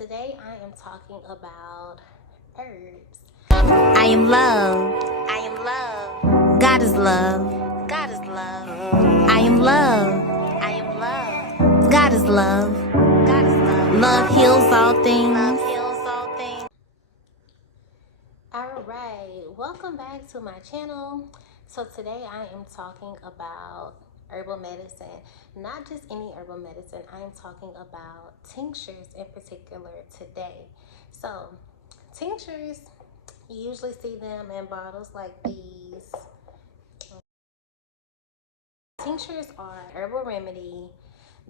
today I am talking about herbs. I am love. I am love. God is love. God is love. I am love. I am love. God is love. God is love. Love heals all things. Love heals all things. Alright, welcome back to my channel. So today I am talking about herbal medicine. Not just any herbal medicine, I am talking about tinctures in particular today. So tinctures, you usually see them in bottles like these. Tinctures are a herbal remedy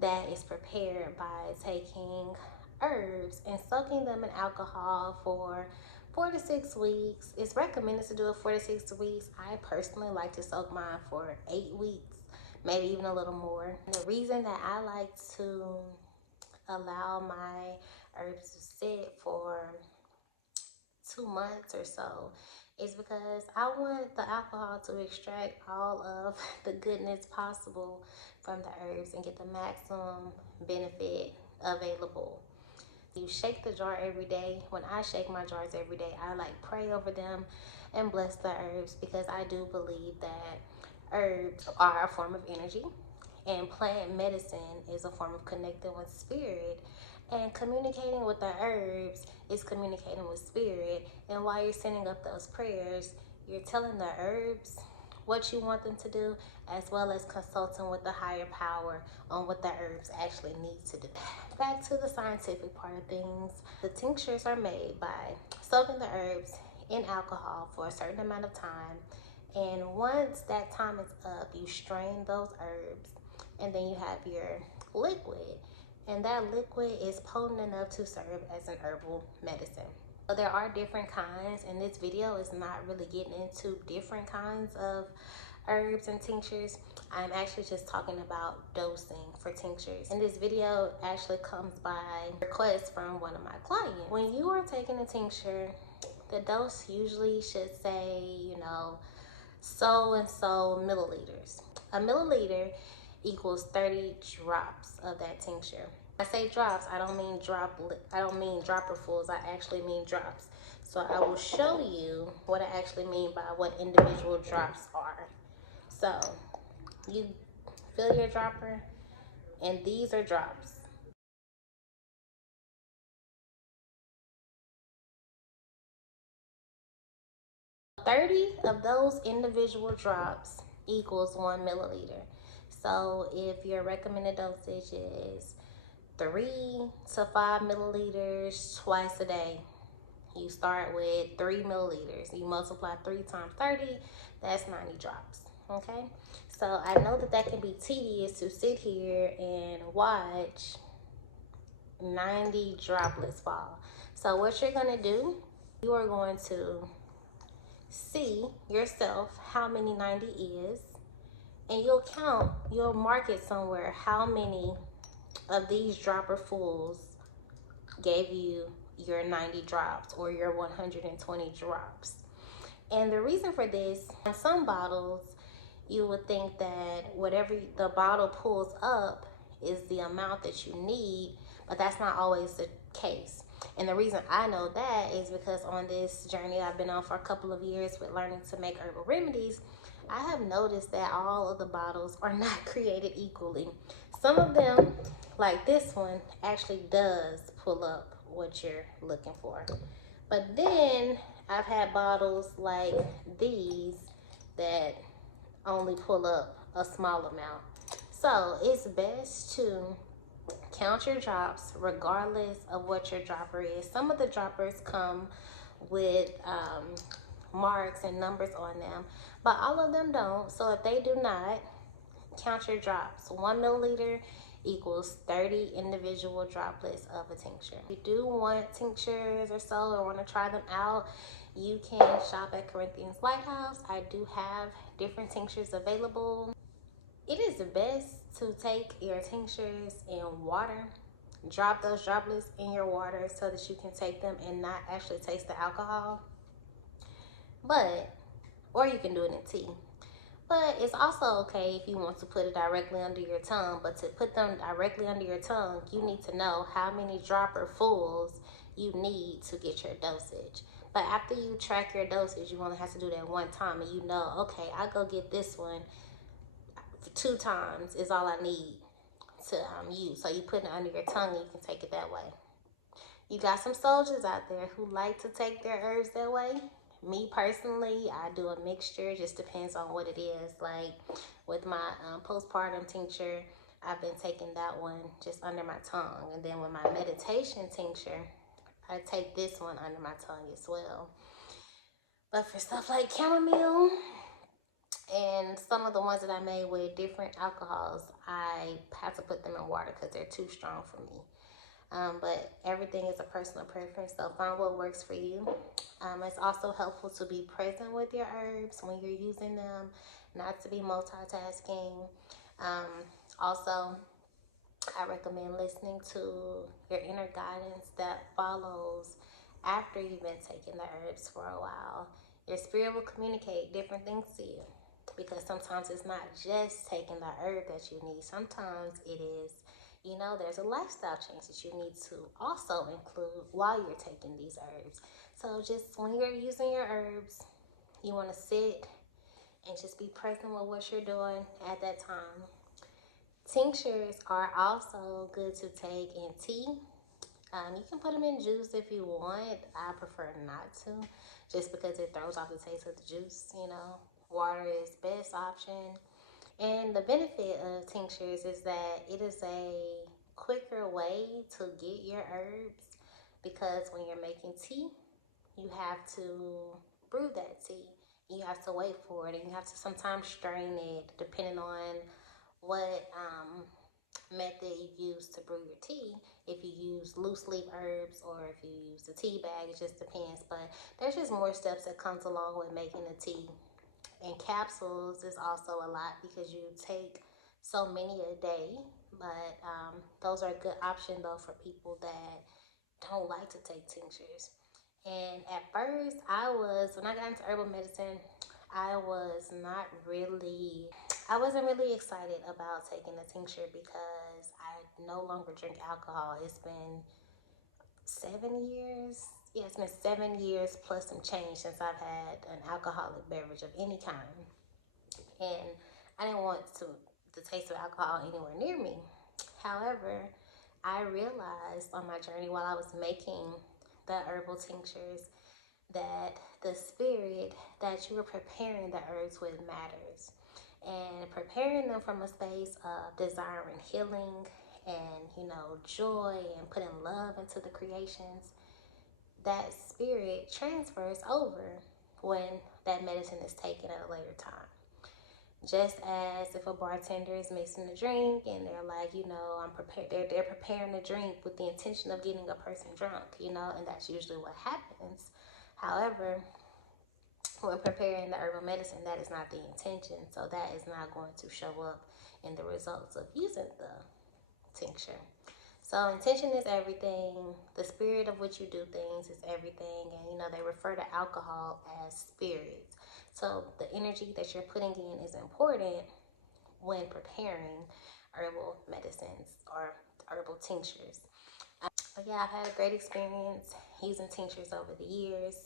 that is prepared by taking herbs and soaking them in alcohol for 4 to 6 weeks. It's recommended to do it 4 to 6 weeks. I personally like to soak mine for 8 weeks, maybe even a little more. And the reason that I like to allow my herbs to sit for 2 months or so is because I want the alcohol to extract all of the goodness possible from the herbs and get the maximum benefit available. You shake the jar every day. When I shake my jars every day, I pray over them and bless the herbs, because I do believe that herbs are a form of energy and plant medicine is a form of connecting with spirit, and communicating with the herbs is communicating with spirit. And while you're sending up those prayers, you're telling the herbs what you want them to do, as well as consulting with the higher power on what the herbs actually need to do. Back to the scientific part of things. The tinctures are made by soaking the herbs in alcohol for a certain amount of time. And once that time is up, you strain those herbs, and then you have your liquid. And that liquid is potent enough to serve as an herbal medicine. So there are different kinds, and this video is not really getting into different kinds of herbs and tinctures. I'm actually just talking about dosing for tinctures. And this video actually comes by request from one of my clients. When you are taking a tincture, the dose usually should say, so and so milliliters. A milliliter equals 30 drops of that tincture. I say drops, I don't mean dropperfuls, I actually mean drops. So I will show you what I actually mean by what individual drops are. So you fill your dropper, and these are drops. "30 of those individual drops equals 1 milliliter. So if your recommended dosage is 3 to 5 milliliters twice a day, you start with 3 milliliters. You multiply 3 times 30, that's 90 drops. Okay, so I know that can be tedious to sit here and watch 90 droplets fall. So what you're gonna do, you are going to see yourself how many 90 is, and you'll mark it somewhere how many of these dropperfuls gave you your 90 drops or your 120 drops. And the reason for this, in some bottles, you would think that whatever the bottle pulls up is the amount that you need, but that's not always the case. And the reason I know that is because on this journey I've been on for a couple of years with learning to make herbal remedies, I have noticed that all of the bottles are not created equally. Some of them, like this one, actually does pull up what you're looking for. But then I've had bottles like these that only pull up a small amount. So it's best to count your drops regardless of what your dropper is. Some of the droppers come with marks and numbers on them, but all of them don't. So if they do not, count your drops. 1 milliliter equals 30 individual droplets of a tincture. If you do want tinctures or so, or want to try them out, you can shop at Corinthian's Lighthouse. I do have different tinctures available. It is best to take your tinctures in water. Drop those droplets in your water so that you can take them and not actually taste the alcohol. Or you can do it in tea. But it's also okay if you want to put it directly under your tongue. But to put them directly under your tongue, you need to know how many dropperfuls you need to get your dosage. But after you track your dosage, you only have to do that one time, and you know, okay, I go get this one for 2 times is all I need to use. So you put it under your tongue and you can take it that way. You got some soldiers out there who like to take their herbs that way. Me personally, I do a mixture. It just depends on what it is. Like with my postpartum tincture, I've been taking that one just under my tongue. And then with my meditation tincture, I take this one under my tongue as well. But for stuff like chamomile and some of the ones that I made with different alcohols, I have to put them in water because they're too strong for me. But everything is a personal preference, so find what works for you. It's also helpful to be present with your herbs when you're using them, not to be multitasking. Also, I recommend listening to your inner guidance that follows after you've been taking the herbs for a while. Your spirit will communicate different things to you because sometimes it's not just taking the herb that you need. Sometimes it is, there's a lifestyle change that you need to also include while you're taking these herbs. So just when you're using your herbs, you want to sit and just be present with what you're doing at that time. Tinctures are also good to take in tea. You can put them in juice if you want. I prefer not to, just because it throws off the taste of the juice. Water is best option. And the benefit of tinctures is that it is a quicker way to get your herbs, because when you're making tea, you have to brew that tea. You have to wait for it, and you have to sometimes strain it depending on what method you use to brew your tea. If you use loose leaf herbs or if you use a tea bag, it just depends. But there's just more steps that comes along with making a tea. And capsules is also a lot because you take so many a day. But those are a good option though for people that don't like to take tinctures. And at first, when I got into herbal medicine, I wasn't really excited about taking a tincture because I no longer drink alcohol. It's been 7 years. Yeah, it's been 7 years plus some change since I've had an alcoholic beverage of any kind. And I didn't want the taste of alcohol anywhere near me. However, I realized on my journey while I was making the herbal tinctures that the spirit that you were preparing the herbs with matters. And preparing them from a space of desiring healing and, joy and putting love into the creations, that spirit transfers over when that medicine is taken at a later time. Just as if a bartender is mixing a drink and they're like, I'm prepared. They're preparing a drink with the intention of getting a person drunk, and that's usually what happens. However, when preparing the herbal medicine, that is not the intention. So that is not going to show up in the results of using the tincture. So intention is everything. The spirit of which you do things is everything. And they refer to alcohol as spirits. So the energy that you're putting in is important when preparing herbal medicines or herbal tinctures. But yeah, I've had a great experience using tinctures over the years.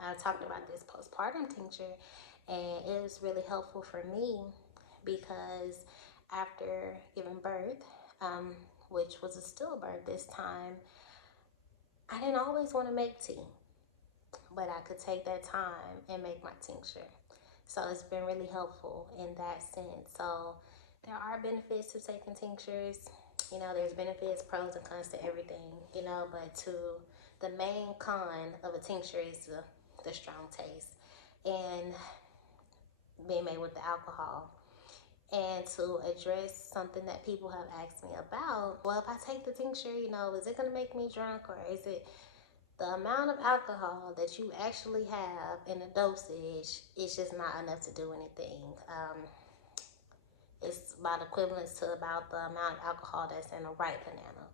I talked about this postpartum tincture, and it was really helpful for me because after giving birth, which was a stillbirth this time, I didn't always want to make tea, but I could take that time and make my tincture. So it's been really helpful in that sense. So there are benefits to taking tinctures. There's benefits, pros and cons to everything, but the main con of a tincture is the strong taste and being made with the alcohol. And to address something that people have asked me about, well, if I take the tincture, is it going to make me drunk, or is it the amount of alcohol that you actually have in the dosage is just not enough to do anything. It's about equivalent to about the amount of alcohol that's in a ripe banana.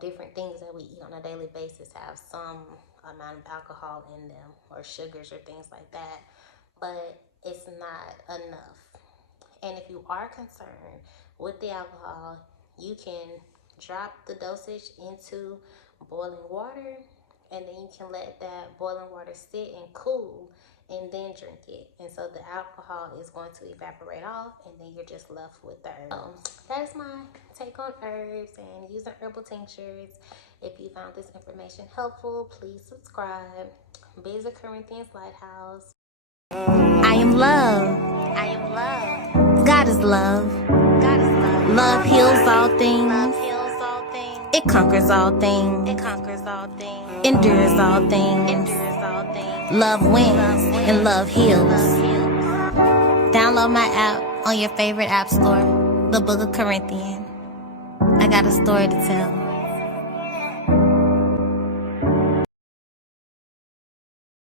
Different things that we eat on a daily basis have some amount of alcohol in them, or sugars or things like that. but it's not enough. And if you are concerned with the alcohol, you can drop the dosage into boiling water, and then you can let that boiling water sit and cool and then drink it. And so the alcohol is going to evaporate off, and then you're just left with the herbs. So that's my take on herbs and using herbal tinctures. If you found this information helpful, please subscribe. Visit Corinthian's Lighthouse. I am love. I am love. God is love. God is love. Love heals all things. Love heals all things. It conquers all things. It conquers all things. Endures all things. Endures all things. Love wins and love heals. Love heals. Download my app on your favorite app store, The Book of Corinthian. I got a story to tell.